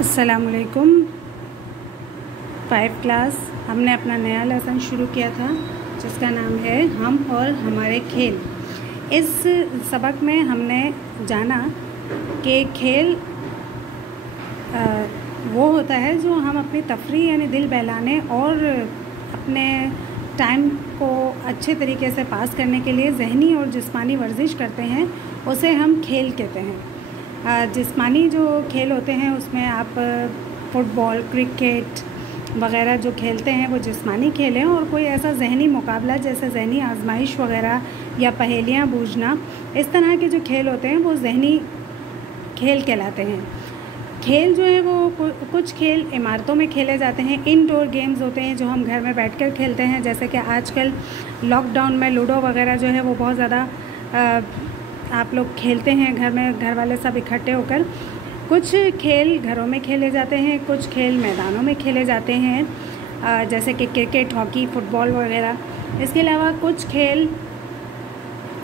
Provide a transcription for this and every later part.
अस्सलामुअलैकुम। 5 क्लास हमने अपना नया लेसन शुरू किया था जिसका नाम है हम और हमारे खेल। इस सबक में हमने जाना कि खेल वो होता है जो हम अपनी तफरीह यानी दिल बहलाने और अपने टाइम को अच्छे तरीके से पास करने के लिए ज़हनी और जिस्मानी वर्जिश करते हैं, उसे हम खेल कहते हैं। जिस्मानी जो खेल होते हैं उसमें आप फुटबॉल, क्रिकेट वगैरह जो खेलते हैं वो जिस्मानी खेल हैं, और कोई ऐसा ज़हनी मुकाबला जैसे ज़हनी आजमाइश वगैरह या पहेलियाँ बूझना, इस तरह के जो खेल होते हैं वो ज़हनी खेल कहलाते हैं। खेल जो है वो कुछ खेल इमारतों में खेले जाते हैं, इनडोर गेम्स होते हैं जो हम घर में बैठकर खेलते हैं, जैसे कि आजकल लॉकडाउन में लूडो वगैरह जो है वो बहुत ज़्यादा आप लोग खेलते हैं घर में, घर वाले सब इकट्ठे होकर। कुछ खेल घरों में खेले जाते हैं, कुछ खेल मैदानों में खेले जाते हैं जैसे कि क्रिकेट, हॉकी, फुटबॉल वगैरह। इसके अलावा कुछ खेल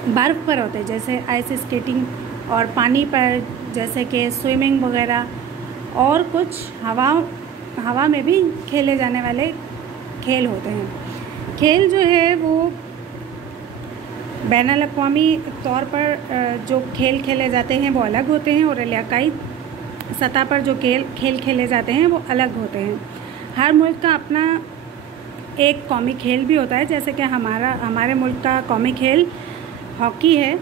बर्फ़ पर होते हैं जैसे आइस स्केटिंग, और पानी पर जैसे कि स्विमिंग वगैरह, और कुछ हवा में भी खेले जाने वाले खेल होते हैं। खेल जो है वो बैनुल अक़वामी तौर पर जो खेल खेले जाते हैं वो अलग होते हैं, और इलाकाई सतह पर जो खेल खेले जाते हैं वो अलग होते हैं। हर मुल्क का अपना एक कौमी खेल भी होता है, जैसे कि हमारे मुल्क का कौमी खेल हॉकी है,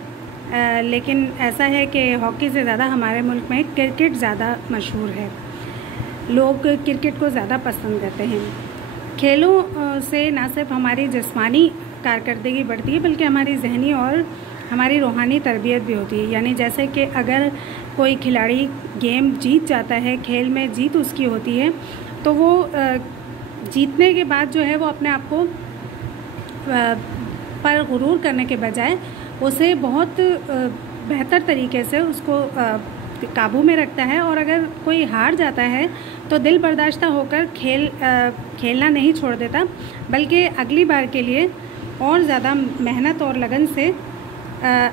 लेकिन ऐसा है कि हॉकी से ज़्यादा हमारे मुल्क में क्रिकेट ज़्यादा मशहूर है। लोग क्रिकेट को ज़्यादा पसंद करते हैं। खेलों से न सिर्फ हमारी जिस्मानी कारकर्दगी बढ़ती है बल्कि हमारी ज़हनी और हमारी रूहानी तरबियत भी होती है। यानी जैसे कि अगर कोई खिलाड़ी गेम जीत जाता है, खेल में जीत उसकी होती है, तो वो जीतने के बाद जो है वो अपने आप को पर गुरूर करने के बजाय उसे बहुत बेहतर तरीके से उसको काबू में रखता है, और अगर कोई हार जाता है तो दिल बर्दाश्ता होकर खेलना नहीं छोड़ देता, बल्कि अगली बार के लिए और ज़्यादा मेहनत और लगन से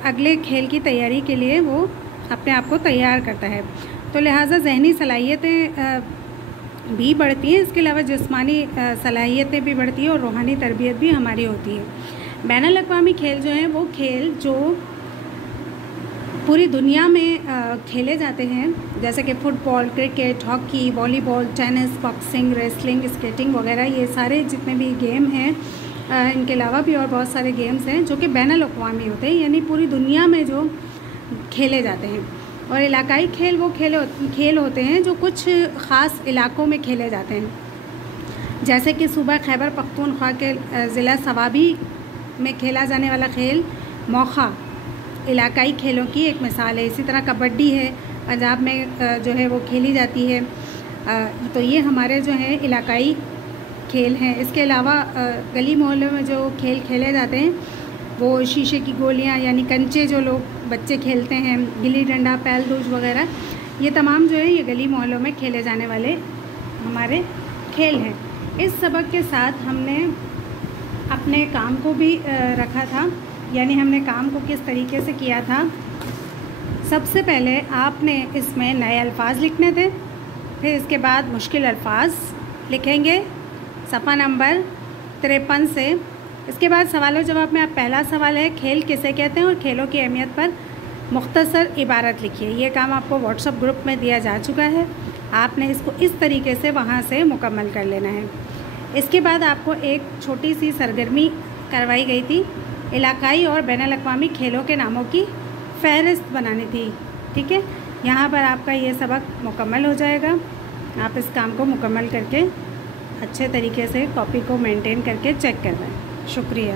अगले खेल की तैयारी के लिए वो अपने आप को तैयार करता है। तो लिहाजा ज़हनी सलाहियतें भी बढ़ती हैं, इसके अलावा जिस्मानी सलाहियतें भी बढ़ती हैं और रूहानी तरबियत भी हमारी होती है। बैनुल अक़वामी खेल जो हैं वो खेल जो पूरी दुनिया में खेले जाते हैं, जैसे कि football, cricket, hockey, volleyball, tennis, boxing, wrestling, skating वगैरह, ये सारे जितने भी गेम हैं, इनके अलावा भी और बहुत सारे गेम्स हैं जो कि बैनुल अक़वामी होते हैं, यानी पूरी दुनिया में जो खेले जाते हैं। और इलाकाई खेल वो खेल होते हैं जो कुछ ख़ास इलाक़ों में खेले जाते हैं, जैसे कि सूबा खैबर पख्तूनख्वा के ज़िला सवाबी में खेला जाने वाला खेल मौखा इलाकाई खेलों की एक मिसाल है। इसी तरह कबड्डी है, पंजाब में जो है वो खेली जाती है। तो ये हमारे जो है इलाकाई खेल हैं। इसके अलावा गली मोहल्लों में जो खेल खेले जाते हैं वो शीशे की गोलियां यानी कंचे जो लोग बच्चे खेलते हैं, गिल्ली डंडा, पैल-दूज वगैरह, ये तमाम जो है ये गली मोहल्लों में खेले जाने वाले हमारे खेल हैं। इस सबक के साथ हमने अपने काम को भी रखा था, यानी हमने काम को किस तरीके से किया था। सबसे पहले आपने इसमें नए अल्फाज लिखने थे, फिर इसके बाद मुश्किल अल्फाज लिखेंगे सफ़ा नंबर 53 से। इसके बाद सवाल जवाब में आप पहला सवाल है खेल किसे कहते हैं और खेलों की अहमियत पर मुख्तसर इबारत लिखिए। ये काम आपको व्हाट्सएप ग्रुप में दिया जा चुका है, आपने इसको इस तरीके से वहाँ से मुकम्मल कर लेना है। इसके बाद आपको एक छोटी सी सरगर्मी करवाई गई थी, इलाकाई और बैनुल अक़वामी खेलों के नामों की फ़हरिस्त बनानी थी। ठीक है, यहाँ पर आपका ये सबक मुकम्मल हो जाएगा। आप इस काम को मुकम्मल करके अच्छे तरीके से कॉपी को मेंटेन करके चेक करवाएं। शुक्रिया।